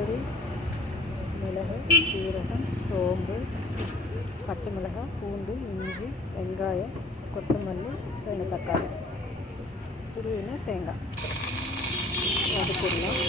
முந்திரி, மிளகு, சீரகம், சோம்பு, பச்சை மிளகாய், பூண்டு, இஞ்சி, வெங்காயம், கொத்தமல்லி, 2 தக்காளி, துருவின தேங்காய் வதக்கிடலாம்.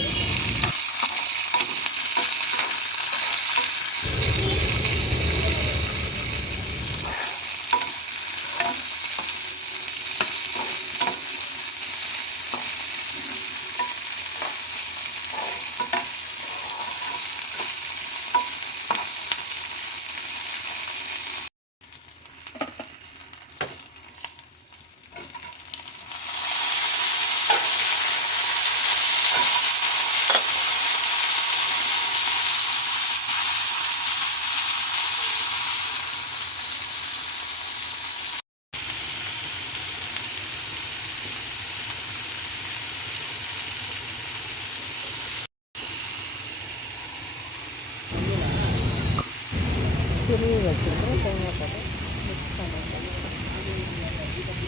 துருவி வச்சுருக்கோம் தேங்காய் போட்டு மிக்ஸ் பண்ணிட்டு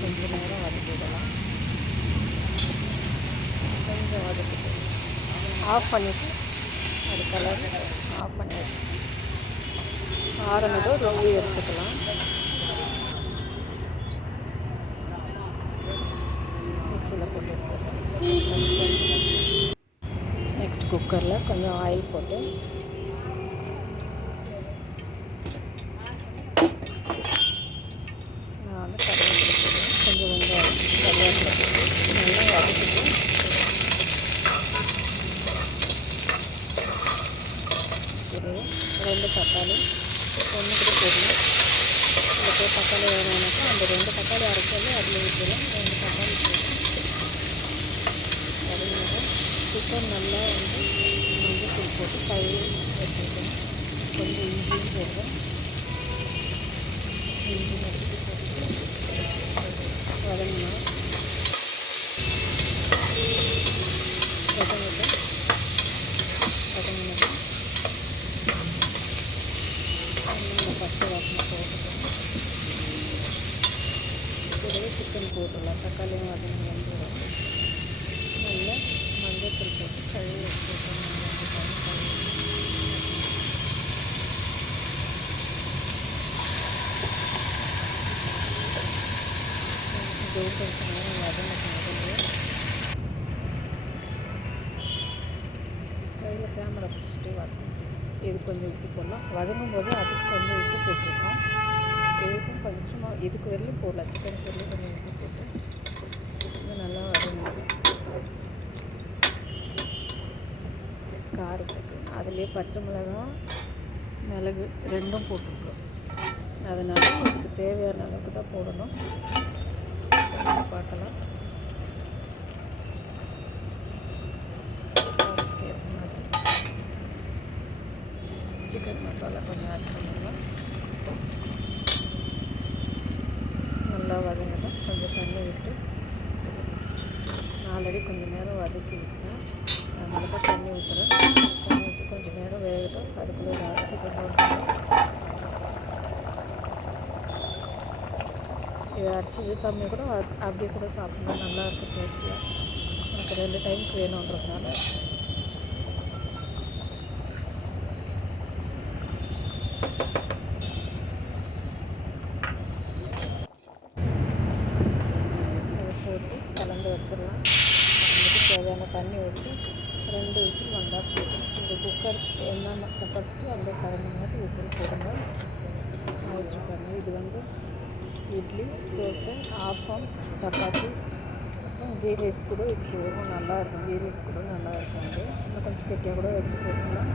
கொஞ்சம் நேரம் வதக்கிடலாம். கொஞ்சம் வதக்கிட்டு ஆஃப் பண்ணிவிட்டு அது கலர் ஆஃப் பண்ணி வச்சு ஆரம்பிட்டு ரொம்பி எடுத்துக்கலாம். மிக்ஸியில் போட்டு எடுத்துக்கலாம். நெக்ஸ்ட் குக்கரில் கொஞ்சம் ஆயில் போட்டு கொஞ்சம் வெங்காயம் கருவேப்பிலை நல்லா வதக்கிட்டு ஒரு 2 தக்காளி ஒன்று கூட போடணும். இல்லை தக்காளி வேணும்னாக்கா அந்த 2 தக்காளி அரைச்சாலே அதில் ஊற்றலாம். 2 தக்காளி போட்டு வதங்கினதும் சிக்கன் நல்லா மஞ்சள் போட்டு கழுவி வச்சுருக்கணும். கொஞ்சம் இஞ்சியும் போடுறோம். இஞ்சி நசுக்கி போட்டு வதங்கணும். வதங்கினது பச்சை வாசனை போட்டுக்கலாம். கூடவே சிக்கன் போட்டுடலாம். தக்காளியும் வதங்கி வந்துடும். நல்லா மஞ்சள் போட்டு கழுவி வச்சுருக்கோம். கொஞ்சம் நேரம் வதங்கினது கையில் கேமரா பிடிச்சிட்டு வதங்க. இது கொஞ்சம் உப்பு போடலாம். வதங்கும் போது அதுக்கு கொஞ்சம் உப்பு போட்டிருக்கோம். இதுக்கும் கொஞ்சமாக இதுக்கு வெளியும் போடலாம். சிக்கனுக்கு வெளியும் கொஞ்சம் உப்பு போட்டு இது நல்லா வதங்கிடும். காரத்துக்கு அதுலேயே பச்சை மிளகாய் மிளகு 2ம் போட்டுருக்கோம். அதனால் இதுக்கு தேவையான அளவுக்கு தான் போடணும். பார்க்கலாம். ஏற்ற மாதிரி சிக்கன் மசாலா கொஞ்சம் ஆட் பண்ணிடலாம். நல்லா வதங்கணும். கொஞ்சம் தண்ணி விட்டு ஆல்ரெடி கொஞ்சம் நேரம் வதக்கி விட்டேன். அதனால தான் தண்ணி ஊற்றுறேன். தண்ணி விட்டு கொஞ்சம் நேரம் வேகட்டும். அதுக்குள்ளே சிக்கன் இதை அரைச்சி தண்ணி கூட அப்படியே கூட சாப்பிட்ணும். நல்லாயிருக்கும் டேஸ்ட்டியாக. எனக்கு 2 டைமுக்கு வேணுன்றதுனால அதை போட்டு கலந்து வச்சிடலாம். அதுக்கு தேவையான தண்ணி ஊற்றி 2 விசில் வந்தால் போதும். இந்த குக்கர் என்ன கெப்பாசிட்டி அந்த தகுந்த மாதிரி விசில் போடுங்க. ஆயிடுச்சு பாருங்கள். இது இட்லி, தோசை, ஆப்பம், சப்பாத்தி, அப்புறம் கீ ரைஸ் கூட இது ரொம்ப நல்லாயிருக்கும். கீ ரைஸ் கூட நல்லாயிருக்கும். அது இன்னும் கொஞ்சம் கெட்டியாக கூட வச்சு போட்டுக்கலாம்.